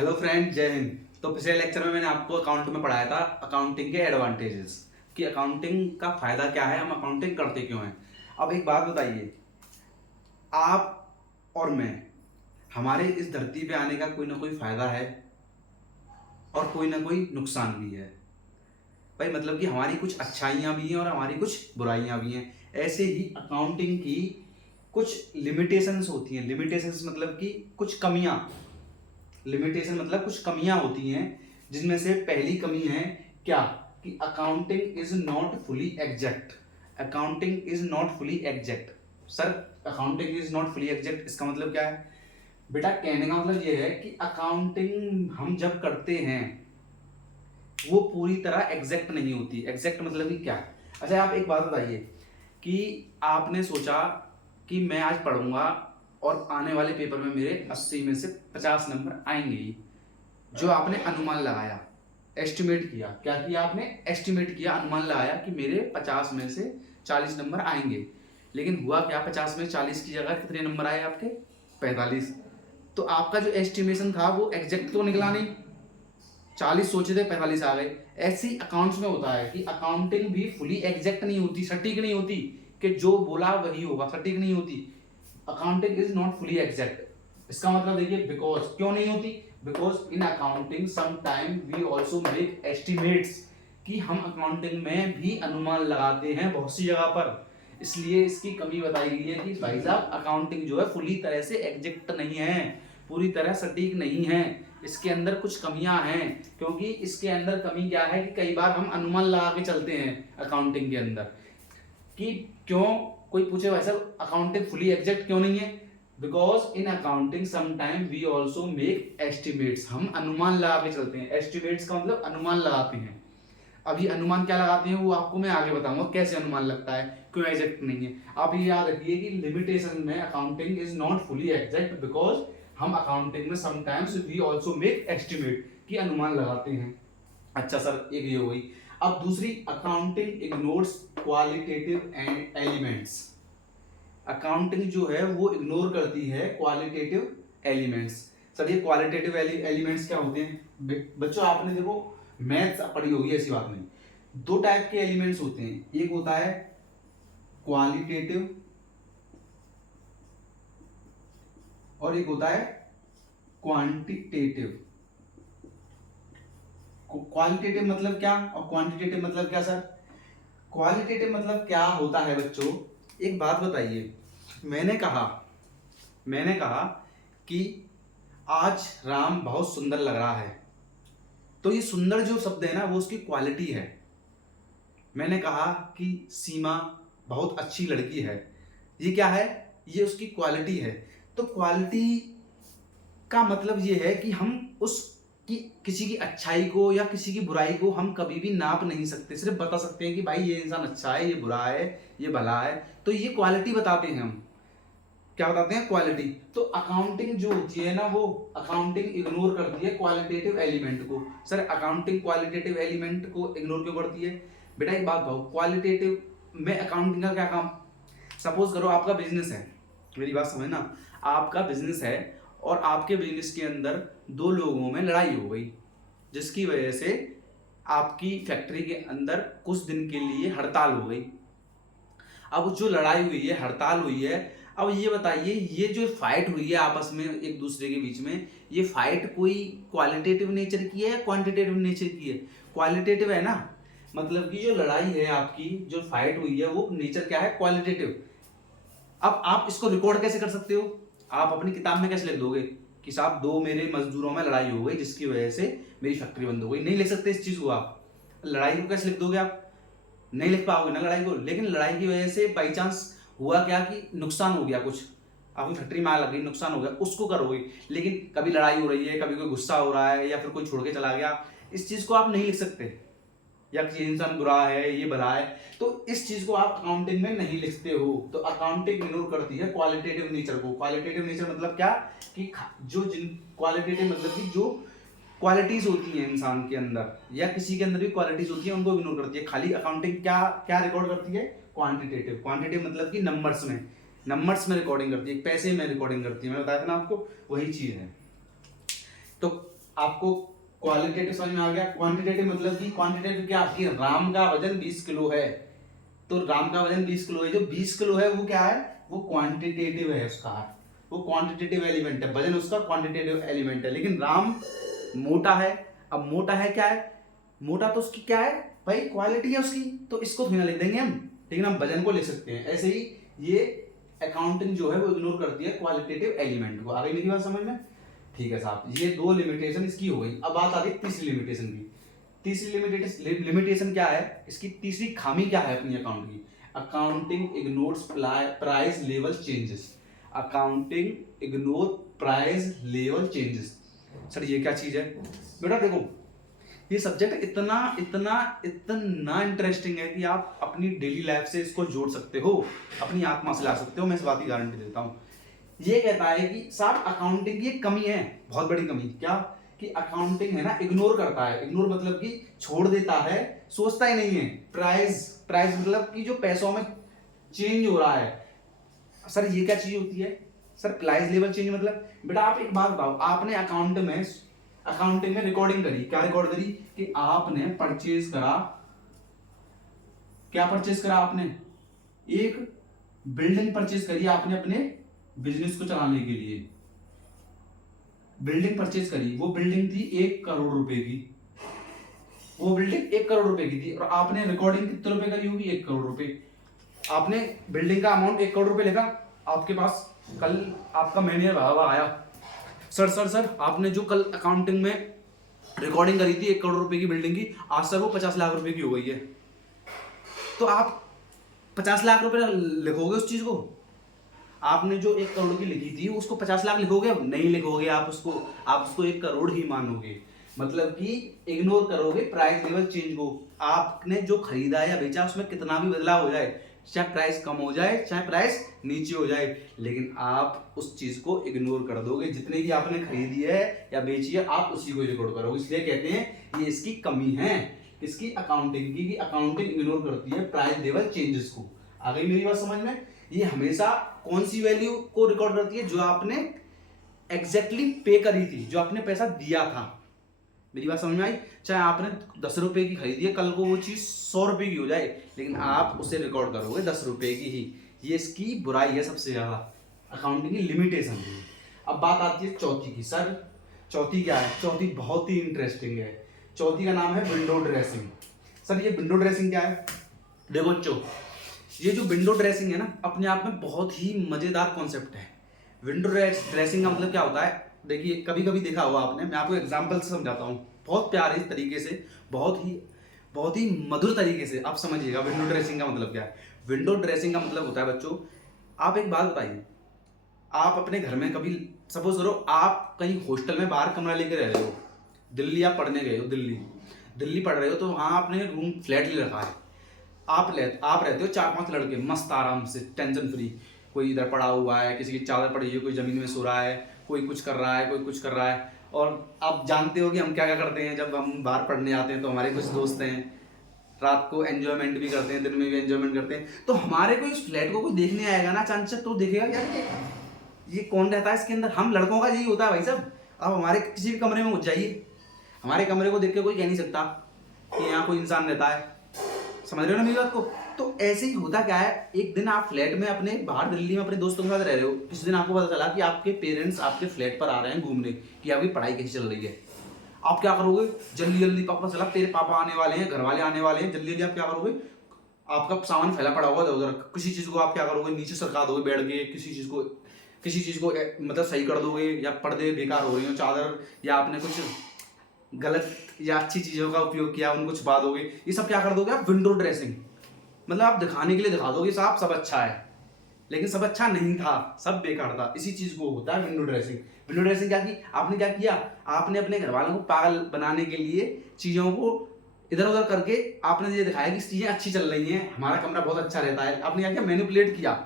Hello friend, जय हिंद। तो पिछले लेक्चर में मैंने आपको अकाउंट में पढ़ाया था अकाउंटिंग के एडवांटेजेस कि अकाउंटिंग का फायदा क्या है, हम अकाउंटिंग करते क्यों हैं। अब एक बात बताइए, आप और मैं, हमारे इस धरती पे आने का कोई ना कोई फायदा है और कोई ना कोई नुकसान भी है। भाई मतलब कि हमारी कुछ अच्छाइयाँ भी हैं और हमारी कुछ बुराइयाँ भी हैं। ऐसे ही अकाउंटिंग की कुछ लिमिटेशंस होती हैं। लिमिटेशंस मतलब कि कुछ कमियाँ, लिमिटेशन मतलब कुछ कमियां होती हैं, जिनमें से पहली कमी है क्या, कि accounting is not fully exact. Accounting is not fully exact. Sir, accounting is not fully exact इसका मतलब क्या है? बेटा, कहने का मतलब यह है कि अकाउंटिंग हम जब करते हैं वो पूरी तरह एग्जैक्ट नहीं होती। एग्जैक्ट मतलब कि क्या? अच्छा, आप एक बात बताइए कि आपने सोचा कि मैं आज पढ़ूंगा और आने वाले पेपर में मेरे 80 में से 50 नंबर आएंगे ही। जो आपने अनुमान लगाया, एस्टिमेट किया, क्या किया आपने? एस्टिमेट किया, अनुमान लगाया कि मेरे 50 में से 40 नंबर आएंगे। लेकिन हुआ क्या, 50 में 40 की जगह कितने नंबर आए आपके? 45। तो आपका जो एस्टिमेशन था वो एग्जैक्ट तो निकला नहीं। 40 सोचे थे, 45 आ गए। ऐसी अकाउंट्स में होता है कि अकाउंटिंग भी फुली एग्जैक्ट नहीं होती, सटीक नहीं होती कि जो बोला वही होगा, सटीक नहीं होती। Accounting is not fully exact. इसका मतलब देखिए, बिकॉज क्यों नहीं होती? Because in accounting some time we also make estimates, कि हम अकाउंटिंग में भी अनुमान लगाते हैं बहुत सी जगह पर। इसलिए इसकी कमी बताई गई है कि भाई साहब, अकाउंटिंग जो है फुली तरह से एग्जैक्ट नहीं है, पूरी तरह सटीक नहीं है। इसके अंदर कुछ कमियां हैं, क्योंकि इसके अंदर कमी क्या है कि कई बार हम अनुमान लगा के चलते हैं अकाउंटिंग के अंदर। कि क्यों, कोई पूछे भाई साहब अकाउंटिंग फुली एग्जैक्ट क्यों नहीं है? Because in accounting sometime we also make estimates, हम अनुमान लगा के चलते हैं। एस्टिमेट्स का मतलब अनुमान लगाते हैं। अभी अनुमान क्या लगाते हैं वो आपको मैं आगे बताऊंगा, कैसे अनुमान लगता है, क्यों एग्जैक्ट नहीं है। आप ये याद रखिए कि लिमिटेशन में accounting is not fully exact, because हम अकाउंटिंग में sometimes we also make estimate, की अनुमान लगाते हैं। अच्छा सर, एक ये हो गई। अब दूसरी, accounting ignores qualitative and elements. Accounting जो है वो इग्नोर करती है क्वालिटेटिव एलिमेंट्स। सर, ये क्वालिटेटिव एलिमेंट्स क्या होते हैं? बच्चों, आपने देखो मैथ्स पढ़ी होगी, ऐसी बात नहीं। दो टाइप के एलिमेंट्स होते हैं, एक होता है क्वालिटेटिव और एक होता है क्वांटिटेटिव। क्वालिटेटिव मतलब क्या और क्वांटिटेटिव मतलब क्या सर? क्वालिटेटिव मतलब क्या होता है बच्चों, एक बात बताइए। मैंने कहा कि आज राम बहुत सुंदर लग रहा है, तो ये सुंदर जो शब्द है ना, वो उसकी क्वालिटी है। मैंने कहा कि सीमा बहुत अच्छी लड़की है, ये क्या है? ये उसकी क्वालिटी है। तो क्वालिटी का मतलब ये है कि हम उस कि किसी की अच्छाई को या किसी की बुराई को हम कभी भी नाप नहीं सकते, सिर्फ बता सकते हैं कि भाई ये इंसान अच्छा है, ये बुरा है, ये भला है। तो ये क्वालिटी बताते हैं हम। क्या बताते हैं? क्वालिटी। तो अकाउंटिंग जो होती है ना, वो अकाउंटिंग इग्नोर करती है क्वालिटेटिव एलिमेंट को। सर, अकाउंटिंग क्वालिटेटिव एलिमेंट को इग्नोर क्यों करती है? बेटा एक बात भाव, क्वालिटेटिव में अकाउंटिंग का क्या काम? सपोज करो आपका बिजनेस है, मेरी बात समझना। आपका बिजनेस है और आपके बिजनेस के अंदर दो लोगों में लड़ाई हो गई, जिसकी वजह से आपकी फैक्ट्री के अंदर कुछ दिन के लिए हड़ताल हो गई। अब जो लड़ाई हुई है, हड़ताल हुई है, अब ये बताइए, ये जो फाइट हुई है आपस में एक दूसरे के बीच में, ये फाइट कोई क्वालिटेटिव नेचर की है या क्वांटिटेटिव नेचर की है? क्वालिटेटिव है ना। मतलब कि जो लड़ाई है आपकी, जो फाइट हुई है, वो नेचर क्या है? क्वालिटेटिव। अब आप इसको रिकॉर्ड कैसे कर सकते हो? आप अपनी किताब में कैसे लिख दोगे कि साहब दो मेरे मजदूरों में लड़ाई हो गई जिसकी वजह से मेरी फैक्ट्री बंद हो गई? नहीं लिख सकते इस चीज को आप। लड़ाई को कैसे लिख दोगे आप? नहीं लिख पाओगे ना लड़ाई को। लेकिन लड़ाई की वजह से बाई चांस हुआ क्या कि नुकसान हो गया, कुछ आपकी फैक्ट्री में आग लग गई, नुकसान हो गया, उसको करोगे। लेकिन कभी लड़ाई हो रही है, कभी कोई गुस्सा हो रहा है या फिर कोई छोड़ के चला गया, इस चीज को आप नहीं लिख सकते। या कि ये इंसान बुरा है, ये भला है, तो इस चीज को आप अकाउंटिंग में नहीं लिखते हो। तो अकाउंटिंग इग्नोर करती है क्वालिटेटिव नेचर को। क्वालिटेटिव नेचर मतलब क्या? कि जो जिन क्वालिटेटिव मतलब कि जो क्वालिटीज होती हैं इंसान के अंदर या किसी के अंदर भी क्वालिटीज होती है, उनको इग्नोर करती है। खाली अकाउंटिंग क्या क्या रिकॉर्ड करती है? क्वांटिटेटिव। क्वांटिटेटिव मतलब कि नंबर्स में रिकॉर्डिंग करती है, पैसे में रिकॉर्डिंग करती है। मैं बताया था ना आपको, वही चीज है। तो आपको क्वालिटेटिव समझ में आ गया। क्वांटिटेटिव मतलब कि क्वांटिटेटिव क्या, आपकी राम का वजन 20 किलो है, तो राम का वजन 20 किलो है, जो 20 किलो है वो क्या है, वो क्वांटिटेटिव है उसका, वो क्वांटिटेटिव एलिमेंट है, वजन उसका क्वांटिटेटिव एलिमेंट है। लेकिन राम मोटा है, अब मोटा है क्या है, मोटा तो उसकी क्या है भाई, क्वालिटी है उसकी, तो इसको थोड़ा लिख देंगे हम, लेकिन हम वजन को लिख सकते हैं। ऐसे ही ये अकाउंटिंग जो है वो इग्नोर करती है क्वालिटेटिव एलिमेंट को। आ गई मेरी बात समझ में? ठीक है साहब, ये दो लिमिटेशन इसकी हो गई। अब बात आती है तीसरी लिमिटेशन की। तीसरी लिमिटेशन क्या है, इसकी तीसरी खामी क्या है अपनी अकाउंट की, accounting ignores price level changes. Accounting ignore price level changes. Sir ये क्या चीज है बेटा? देखो ये सब्जेक्ट इतना इतना इतना इंटरेस्टिंग है कि आप अपनी डेली लाइफ से इसको जोड़ सकते हो, अपनी आत्मा से ला सकते हो, मैं इस बात की गारंटी देता हूँ। ये कहता है कि साहब अकाउंटिंग की एक कमी है, बहुत बड़ी कमी, क्या कि अकाउंटिंग है ना इग्नोर करता है। इग्नोर मतलब कि छोड़ देता है, सोचता ही नहीं है। प्राइस, प्राइस मतलब कि जो पैसों में चेंज हो रहा है। सर ये क्या चीज होती है? सर प्राइस लेवल चेंज मतलब बेटा आप एक बात बताओ, आपने अकाउंटिंग में रिकॉर्डिंग करी, क्या रिकॉर्ड करी कि आपने परचेज करा, क्या परचेज करा आपने, एक बिल्डिंग परचेज करी आपने अपने बिजनेस को चलाने के लिए, बिल्डिंग परचेज करी, वो बिल्डिंग थी 1 करोड़ रुपए की, वो बिल्डिंग 1 करोड़ रुपए की थी, और आपने रिकॉर्डिंग कितने रुपए करी होगी, 1 करोड़ रुपए। आपने बिल्डिंग का अमाउंट 1 करोड़ रुपए लिखा आपके पास, कल आपका मैनेजर आया, सर आपने जो कल अकाउंटिंग में रिकॉर्डिंग करी थी 1 करोड़ रुपए की बिल्डिंग की, आज सर वो 50 लाख रुपए की हो गई है। तो आप 50 लाख रुपए लिखोगे उस चीज को? आपने जो 1 करोड़ की लिखी थी उसको 50 लाख लिखोगे? नहीं लिखोगे, आप उसको 1 करोड़ ही मानोगे। मतलब कि इग्नोर करोगे प्राइस लेवल चेंज को। आपने जो खरीदा या बेचा उसमें कितना भी बदलाव हो जाए, चाहे प्राइस कम हो जाए चाहे प्राइस नीचे हो जाए, लेकिन आप उस चीज को इग्नोर कर दोगे। जितने की आपने खरीदी है या बेची है आप उसी को रिकॉर्ड करोगे। इसलिए कहते हैं ये इसकी कमी है, इसकी अकाउंटिंग की, अकाउंटिंग इग्नोर करती है प्राइस लेवल चेंजेस को। आ गई मेरी बात समझ में? ये हमेशा कौन सी वैल्यू को रिकॉर्ड करती है, जो आपने एग्जैक्टली पे करी थी, जो आपने पैसा दिया था। मेरी बात समझ में आई? चाहे आपने 10 रुपए की खरीदी है, कल को वो चीज 100 रुपए की हो जाए, लेकिन आप उसे रिकॉर्ड करोगे 10 रुपए की ही। ये इसकी बुराई है सबसे ज्यादा, अकाउंटिंग की लिमिटेशन है। अब बात आती है चौथी की। सर चौथी क्या है? चौथी बहुत ही इंटरेस्टिंग है। चौथी का नाम है विंडो ड्रेसिंग। सर ये विंडो ड्रेसिंग क्या है? देखो बच्चों, ये जो विंडो ड्रेसिंग है ना, अपने आप में बहुत ही मजेदार कॉन्सेप्ट है। विंडो ड्रेसिंग का मतलब क्या होता है? देखिए कभी कभी देखा होगा आपने, मैं आपको एग्जांपल से समझाता हूँ बहुत प्यारे तरीके से, बहुत ही मधुर तरीके से आप समझिएगा विंडो ड्रेसिंग का मतलब क्या है। विंडो ड्रेसिंग का मतलब होता है बच्चों, आप एक बात बताइए, आप अपने घर में कभी सपोज करो आप कहीं हॉस्टल में बाहर कमरा लेके रह रहे हो, दिल्ली आप पढ़ने गए हो, दिल्ली पढ़ रहे हो, तो वहाँ आपने रूम फ्लैट ले रखा है। आप रहते हो 4-5 लड़के मस्त आराम से टेंशन फ्री, कोई इधर पड़ा हुआ है, किसी की चादर पड़ी है, कोई जमीन में सो रहा है, कोई कुछ कर रहा है, कोई कुछ कर रहा है। और आप जानते हो कि हम क्या क्या करते हैं जब हम बाहर पढ़ने आते हैं, तो हमारे कुछ दोस्त हैं रात को एंजॉयमेंट भी करते हैं, दिन में भी एंजॉयमेंट करते हैं। तो हमारे को इस फ्लैट को कोई देखने आएगा ना अचानक, तो देखेगा यार ये कौन रहता है इसके अंदर। हम लड़कों का यही होता है भाई साहब। आप हमारे किसी भी कमरे में घुस जाइए, हमारे कमरे को देख के कोई कह नहीं सकता कि यहाँ कोई इंसान रहता है। समझ रहे हो ना मेरी बात को? तो ऐसे ही होता क्या है, एक दिन आप फ्लैट में अपने बाहर दिल्ली में अपने दोस्तों के साथ रह रहे हो, किसी दिन आपको पता चला कि आपके पेरेंट्स आपके फ्लैट पर आ रहे हैं घूमने, कि आपकी पढ़ाई कैसी चल रही है। आप क्या करोगे? जल्दी जल्दी, पापा चला तेरे पापा आने वाले हैं, घर वाले आने वाले हैं, जल्दी जल्दी आप क्या करोगे? आपका सामान फैला पड़ा होगा उधर, किसी चीज को आप क्या करोगे, नीचे सरका दोगे बैठ के, किसी चीज को मतलब सही कर दोगे, या पर्दे बेकार हो रही हो, चादर, या आपने कुछ गलत या अच्छी चीजों का उपयोग किया उनको छुपा दोगे। ये सब क्या कर दोगे आप? Window dressing. मतलब आप दिखाने के लिए दिखा दोगे साहब सब अच्छा है, लेकिन सब अच्छा नहीं था, सब बेकार था। इसी चीज को होता है विंडो ड्रेसिंग। विंडो ड्रेसिंग क्या की आपने, क्या किया आपने? अपने घर वालों को पागल बनाने के लिए चीजों को इधर उधर करके आपने ये दिखाया कि चीजें अच्छी चल रही हैं, हमारा कमरा बहुत अच्छा रहता है। आपने क्या किया? मैनिपुलेट किया,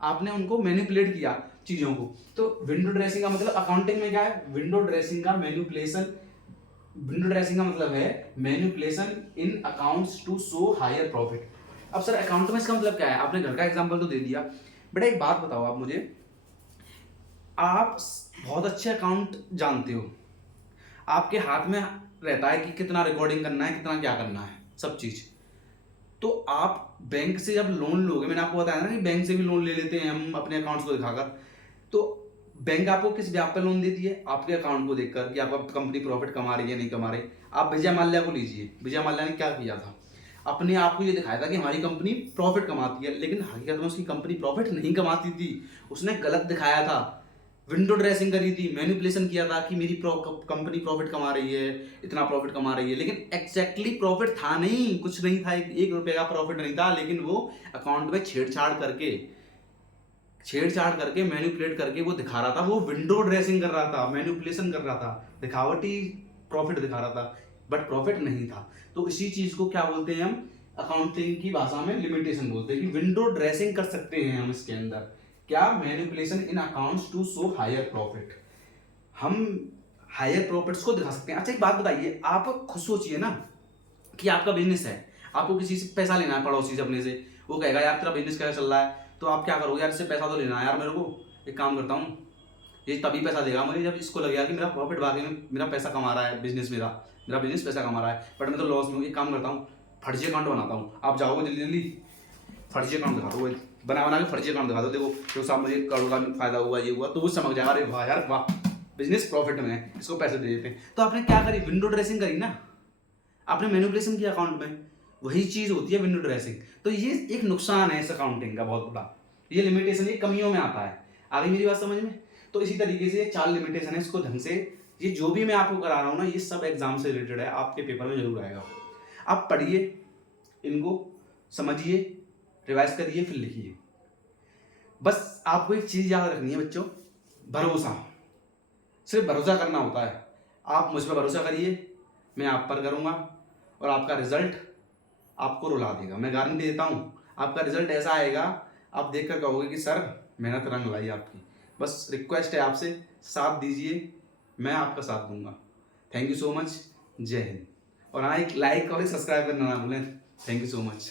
आपने उनको मैनिपुलेट किया चीजों को। तो विंडो ड्रेसिंग का मतलब अकाउंटिंग में क्या है? विंडो ड्रेसिंग का मैनिपुलेशन। विंडो ड्रेसिंग का मतलब है manipulation in accounts to show higher profit. अब सर अकाउंट में इसका मतलब क्या है? आपने घर का एग्जांपल तो दे दिया, बेटा एक बात बताओ आप मुझे, आप बहुत अच्छे अकाउंट जानते हो, आपके हाथ में रहता है कि कितना रिकॉर्डिंग करना है, कितना क्या करना है, सब चीज़। तो आप बैंक से जब लोन लोगे, मैंने आपको बताया ना कि बैंक से भी लोन ले लेते हैं हम अपने अकाउंट्स को दिखाकर। तो बैंक आपको किस ब्याज पर लोन देती है? आपके अकाउंट को देखकर कि आपका कंपनी प्रॉफिट कमा रही है नहीं कमा रही। आप विजय माल्या को लीजिए, विजय माल्या ने क्या किया था, अपने आप को ये दिखाया था कि हमारी कंपनी प्रॉफिट कमाती है, लेकिन हकीकत में उसकी कंपनी प्रॉफिट नहीं कमाती थी। उसने गलत दिखाया था, विंडो ड्रेसिंग करी थी, मैनिपुलेशन किया था कि मेरी कंपनी प्रॉफिट कमा रही है, इतना प्रॉफिट कमा रही है, लेकिन एग्जैक्टली प्रॉफिट था नहीं, कुछ नहीं था, 1 रुपये का प्रॉफिट नहीं था, लेकिन वो अकाउंट में छेड़छाड़ करके मैनिपुलेट करके वो दिखा रहा था, वो विंडो ड्रेसिंग कर रहा था, मैनिपुलेशन कर रहा था, दिखावटी प्रॉफिट दिखा रहा था, बट प्रॉफिट नहीं था। तो इसी चीज को क्या बोलते हैं हम अकाउंटिंग की भाषा में लिमिटेशन बोलते हैं, कि विंडो ड्रेसिंग कर सकते हैं हम इसके अंदर, क्या manipulation in accounts to show higher profit, हम हायर प्रॉफिट्स को दिखा सकते हैं। अच्छा एक बात बताइए, आप खुद सोचिए ना कि आपका बिजनेस है, आपको किसी से पैसा लेना है, पड़ोसी से अपने से, वो कहेगा यार तेरा बिजनेस कैसा चल रहा है, तो आप क्या करोगे, यार इससे पैसा तो लेना है यार मेरे को, एक काम करता हूँ, ये तभी पैसा देगा मुझे जब इसको लगेगा कि मेरा प्रॉफिट वाकई में मेरा पैसा कमा रहा है, बिजनेस मेरा बिजनेस पैसा कमा रहा है, बट मैं तो लॉस में हूँ। एक काम करता हूँ, फर्जी अकाउंट बनाता हूँ, आप जाओगे जल्दी जल्दी फर्जी अकाउंट दिखा दो, बना के फर्जी अकाउंट दिखा दो, देखो साहब मुझे करोड़ का फायदा हुआ, ये हुआ, तो वो समझ जाएगा, अरे वाह यार वाह, बिजनेस प्रॉफिट में है, इसको पैसे दे देते हैं। तो आपने क्या करी, विंडो ड्रेसिंग करी ना, आपने मैनिपुलेशन किया अकाउंट में, वही चीज होती है विंडो ड्रेसिंग। तो ये एक नुकसान है इस अकाउंटिंग का बहुत बड़ा, ये लिमिटेशन ये कमियों में आता है। आ गई मेरी बात समझ में? तो इसी तरीके से ये 4 लिमिटेशन है, इसको ढंग से, ये जो भी मैं आपको करा रहा हूँ ना, ये सब एग्जाम से रिलेटेड है, आपके पेपर में जरूर आएगा। आप पढ़िए, इनको समझिए, रिवाइज करिए, फिर लिखिए। बस आपको एक चीज याद रखनी है बच्चों, भरोसा, सिर्फ भरोसा करना होता है। आप मुझ पर भरोसा करिए, मैं आप पर करूँगा, और आपका रिजल्ट आपको रुला देगा, मैं गारंटी देता हूँ। आपका रिजल्ट ऐसा आएगा, आप देखकर कहोगे कि सर मेहनत रंग लाई आपकी। बस रिक्वेस्ट है आपसे, साथ दीजिए, मैं आपका साथ दूंगा। थैंक यू सो मच, जय हिंद। और हाँ, एक लाइक और सब्सक्राइब करना ना भूलें। Thank you so much.